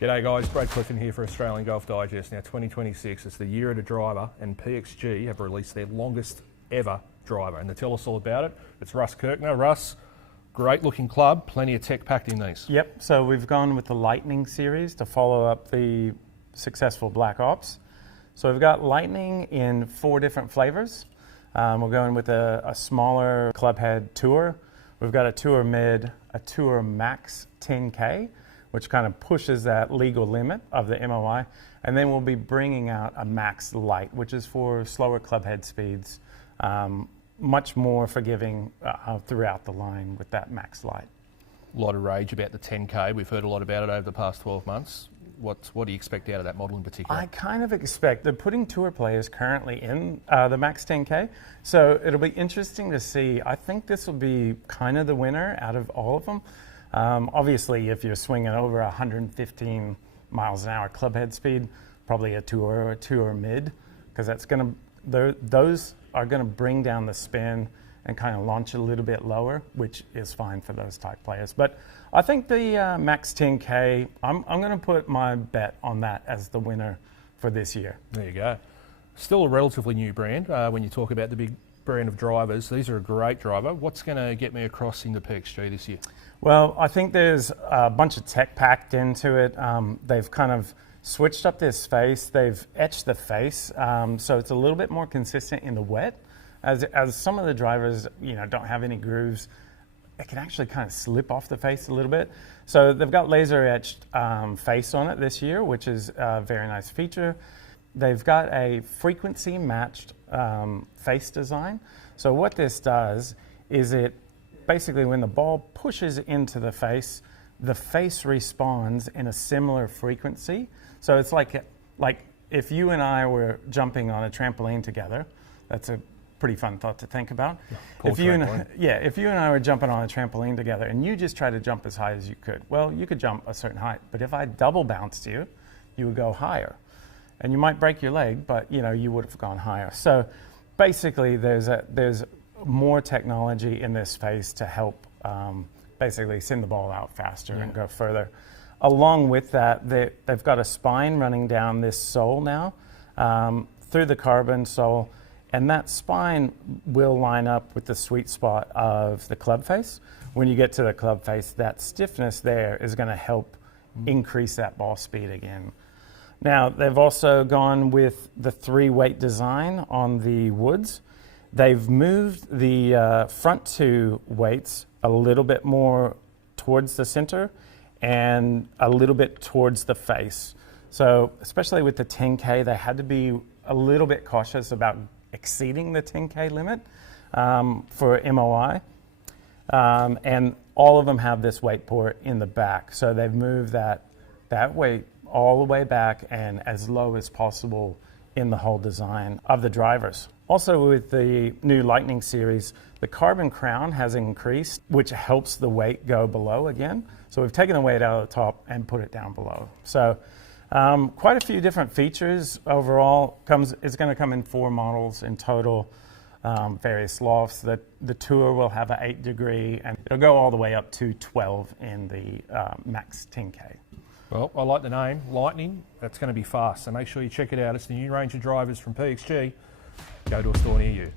G'day guys, Brad Clifton here for Australian Golf Digest. Now 2026, it's the year of the driver, and PXG have released their longest ever driver. And to tell us all about it, it's Russ Kirchner. Russ, great looking club, plenty of tech packed in these. Yep, so we've gone with the Lightning series to follow up the successful Black Ops. So we've got Lightning in 4 different flavors. We're going with a smaller clubhead tour. We've got a tour mid, a tour max 10K, which kind of pushes that legal limit of the MOI. And then we'll be bringing out a max light, which is for slower clubhead speeds, much more forgiving throughout the line with that max light. A lot of rage about the 10K. We've heard a lot about it over the past 12 months. What do you expect out of that model in particular? I kind of expect they're putting tour players currently in the max 10K. So it'll be interesting to see. I think this will be kind of the winner out of all of them. Obviously, if you're swinging over 115 miles an hour clubhead speed, probably a tour or a tour mid, because those are going to bring down the spin and kind of launch a little bit lower, which is fine for those type players. But I think the max 10K, I'm going to put my bet on that as the winner for this year. There you go. Still a relatively new brand. When you talk about the big brand of drivers, these are a great driver. What's going to get me across into PXG this year? Well, I think there's a bunch of tech packed into it. They've kind of switched up this face. They've etched the face, so it's a little bit more consistent in the wet. As some of the drivers, don't have any grooves, it can actually kind of slip off the face a little bit. So they've got laser-etched face on it this year, which is a very nice feature. They've got a frequency-matched face design. So what this does is basically when the ball pushes into the face responds in a similar frequency. So it's like if you and I were jumping on a trampoline together. That's a pretty fun thought to think about. If you and I were jumping on a trampoline together and you just try to jump as high as you could, well, you could jump a certain height. But if I double bounced you, you would go higher. And you might break your leg, but you would have gone higher. So basically there's more technology in this face to help basically send the ball out faster and go further. Along with that, they've got a spine running down this sole now through the carbon sole, and that spine will line up with the sweet spot of the club face. When you get to the club face, that stiffness there is going to help increase that ball speed again. Now, they've also gone with the 3-weight design on the woods. They've moved the front 2 weights a little bit more towards the center and a little bit towards the face. So especially with the 10K, they had to be a little bit cautious about exceeding the 10K limit for MOI. And all of them have this weight port in the back. So they've moved that weight all the way back and as low as possible in the whole design of the drivers. Also with the new Lightning series, the carbon crown has increased, which helps the weight go below again. So we've taken the weight out of the top and put it down below. So quite a few different features overall. It's going to come in 4 models in total, various lofts. The tour will have an 8-degree, and it'll go all the way up to 12 in the max 10K. Well, I like the name, Lightning. That's going to be fast, so make sure you check it out. It's the new range of drivers from PXG. Go to a store near you.